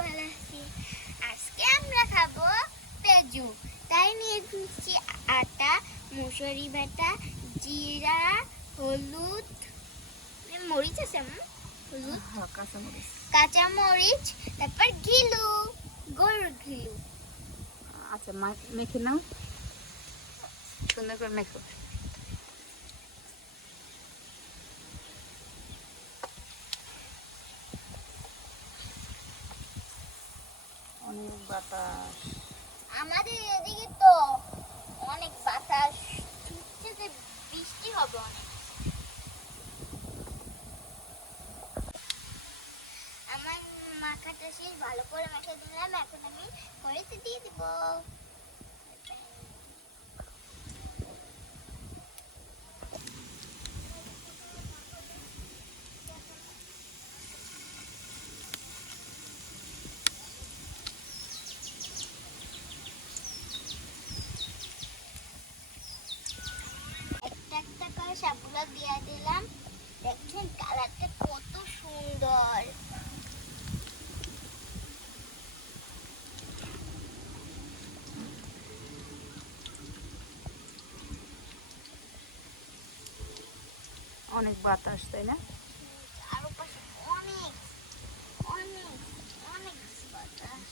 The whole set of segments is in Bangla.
ভালো আছি। আজকে আমরা খাবো পেঁজু। তাই নিয়ে নিচ্ছি আটা, মুসুরি বাটা, জিরা, হলুদ, মরিচ আছে, হলুদ, কাঁচা মরিচ, তারপর ঘিলু, গরুর ঘিলু। আচ্ছা, মেখে নাও, সুন্দর করে মেখো। অনেক বাতাস আমাদের এদিকে তো অনেক বাতাস ছুটছে, যে বৃষ্টি হবে অনেক। আমার মাখাটা শেষ, ভালো করে মেখে দিলাম। এখন আমি কড়াইতে দিয়ে দিব। একটা একটা করে সবগুলো দিয়ে দিলাম। দেখছেন কালারটা কত সুন্দর। অনেক বাতাস, তাই না? আরো পাশে অনেক অনেক অনেক বাতাস।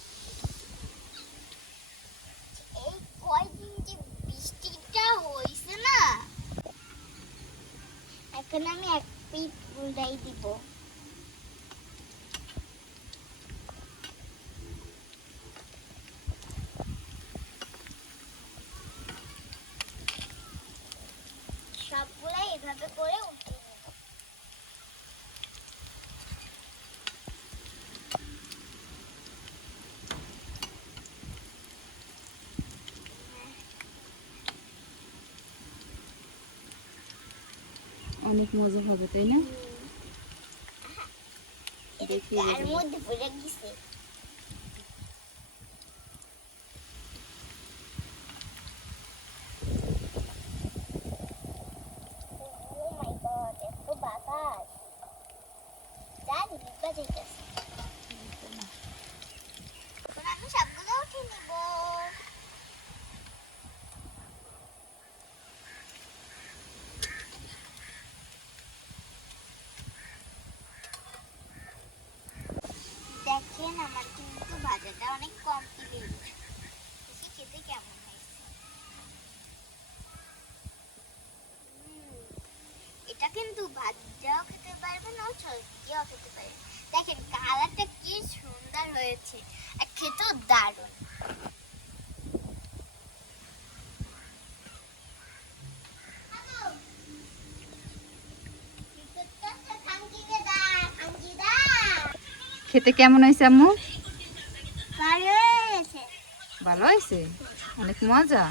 এই কয়দিন যে বৃষ্টিটা হয়েছে না, এখন আমি এক পিঠ উল্টাই দিব। সবগুলাই এভাবে করে উল্টে নেব। অনেক মজা হবে, তাই না? দেখি তার মধ্যে পড়ে গেছে। Oh my God, এত বাতাস। জানি ডিব্বা যাইতেছে। এখন আমি সবগুলো উঠে নিব। দেখেন আমার কিন্তু ভাজাটা অনেক কমপ্লিট। দেখি খেতে কেমন হয়েছে। এটা কিন্তু ভাজাও খেতে পারবেন আর ছলকিও খেতে পারবেন। দেখেন কালারটা কি সুন্দর হয়েছে, আর খেতেও দারুণ। খেতে কেমন হয়েছে আম্মু? ভালো হয়েছে। ভালো হয়েছে, অনেক মজা।